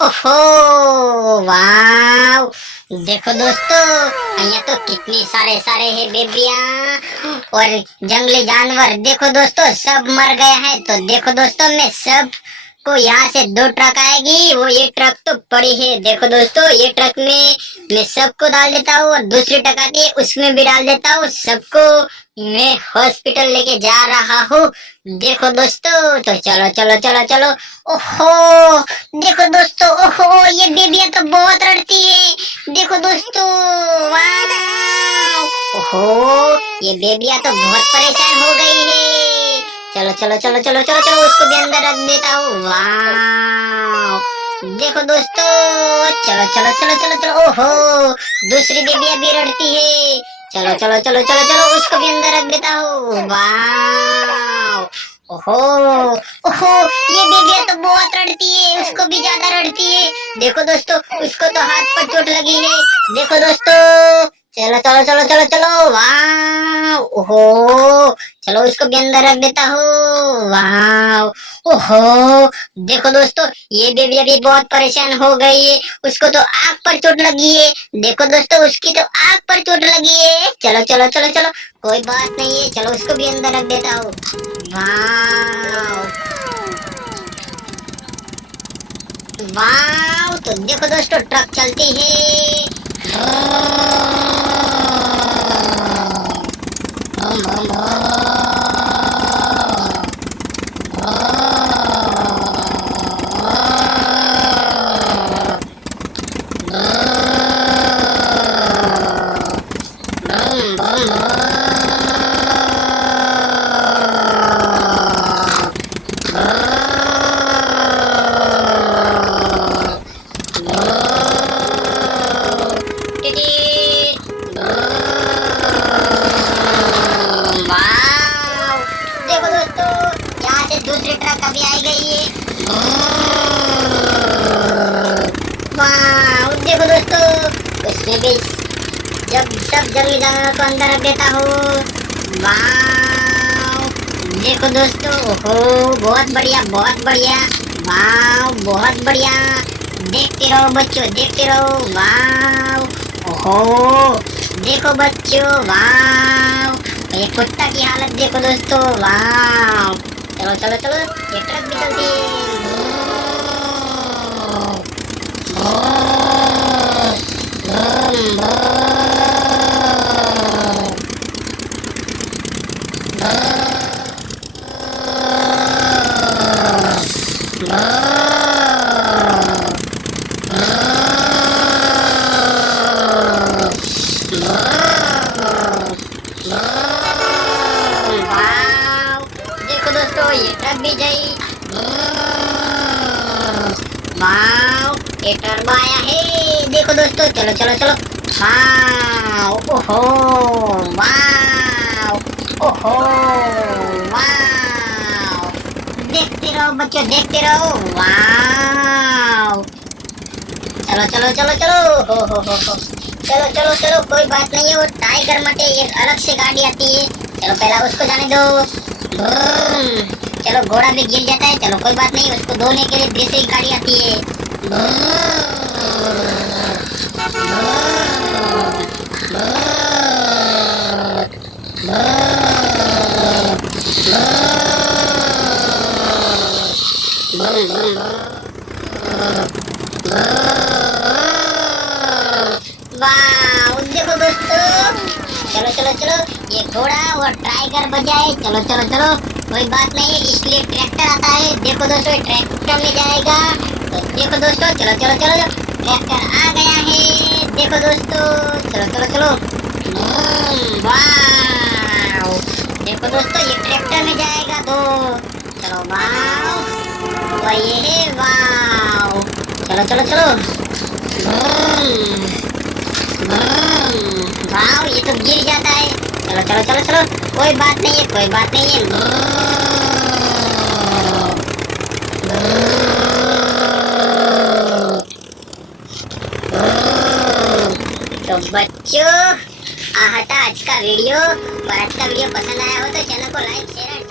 ओहो वाव। देखो दोस्तों, यहाँ तो कितने सारे सारे है बेबियां और जंगली जानवर। देखो दोस्तों सब मर गया है। तो देखो दोस्तों, मैं सब को यहाँ से दो ट्रक आएगी, वो ये ट्रक तो पड़ी है। देखो दोस्तों, ये ट्रक में मैं सबको डाल देता हूँ और दूसरी ट्रक आती है उसमें भी डाल देता हूँ सबको। मैं हॉस्पिटल लेके जा रहा हूँ। देखो दोस्तों, तो चलो चलो चलो चलो। ओहो देखो दोस्तों, ओहो ये बेबियां तो बहुत लड़ती है। देखो दोस्तों, वाह। ओहो ये बेबियां तो बहुत परेशान हो गई है। चलो चलो चलो चलो चलो चलो, उसको भी अंदर रख देता हूँ। वाह देखो दोस्तों, चलो चलो चलो चलो चलो। ओहो दूसरी बेबियां भी लड़ती है। चलो चलो चलो चलो चलो, उसको भी अंदर रख देता हूँ। वाह ओहो ओहो ये बेबिया तो बहुत लड़ती है, उसको भी ज्यादा लड़ती है। देखो दोस्तों, उसको तो हाथ पर चोट लगी है। देखो दोस्तों, चलो चलो चलो चलो चलो। वाह ओहो चलो, उसको भी अंदर रख देता हूँ। वाह ओहो देखो दोस्तों, ये बेबी अभी बहुत परेशान हो गई है। उसको तो आग पर चोट लगी है। देखो दोस्तों, उसकी तो आग पर चोट लगी है। चलो चलो चलो चलो, कोई बात नहीं है। चलो उसको भी अंदर रख देता हूँ। वाह वाह। तो देखो दोस्तों, ट्रक चलती है। देखो दोस्तों, यहाँ से दूसरी ट्रक अभी आई गई है। वाह देखो दोस्तों, उसमें भी जब सब जंगली जानवरों को अंदर रख देता हूँ। वाह देखो दोस्तों, ओहो बहुत बढ़िया बहुत बढ़िया। वाह बहुत बढ़िया। देखते रहो बच्चों, देखते रहो। वाह ओहो देखो बच्चों, वाह ये कुत्ता की हालत देखो दोस्तों। वाह चलो चलो चलो, ये ट्रक भी चलती है। वाह देखो दोस्तों, ये ट्रक भी गई। वाह ये टर्बो आया है। देखो दोस्तों, चलो चलो चलो। वाह ओहो वाह ओहो वाह। देखते रहो बच्चों, देखते रहो। वाह चलो चलो चलो चलो। हो चलो चलो चलो, कोई बात नहीं है। वो टाइगर मटे एक अलग से गाड़ी आती है। चलो पहला उसको जाने दो। चलो घोड़ा भी गिर जाता है। चलो कोई बात नहीं, उसको धोने के लिए दूसरी गाड़ी आती है। वाह देखो दोस्तों, चलो चलो चलो, ये घोड़ा और टाइगर बजाए। चलो चलो चलो, कोई बात नहीं है, इसलिए ट्रैक्टर आता है। देखो दोस्तों, ट्रैक्टर में जाएगा। तो देखो दोस्तों, चलो चलो चलो, ट्रैक्टर आ गया है। देखो दोस्तों, चलो चलो चलो। वाह देखो दोस्तों, ये ट्रैक्टर में जाएगा। तो चलो वाह ये है। वाह चलो चलो चलो। वाह ये तो गिर जाता है। चलो चलो चलो चलो, कोई बात नहीं है, कोई बात नहीं है। तो बच्चों, था आज का वीडियो। और आज का वीडियो पसंद आया हो तो चैनल को लाइक शेयर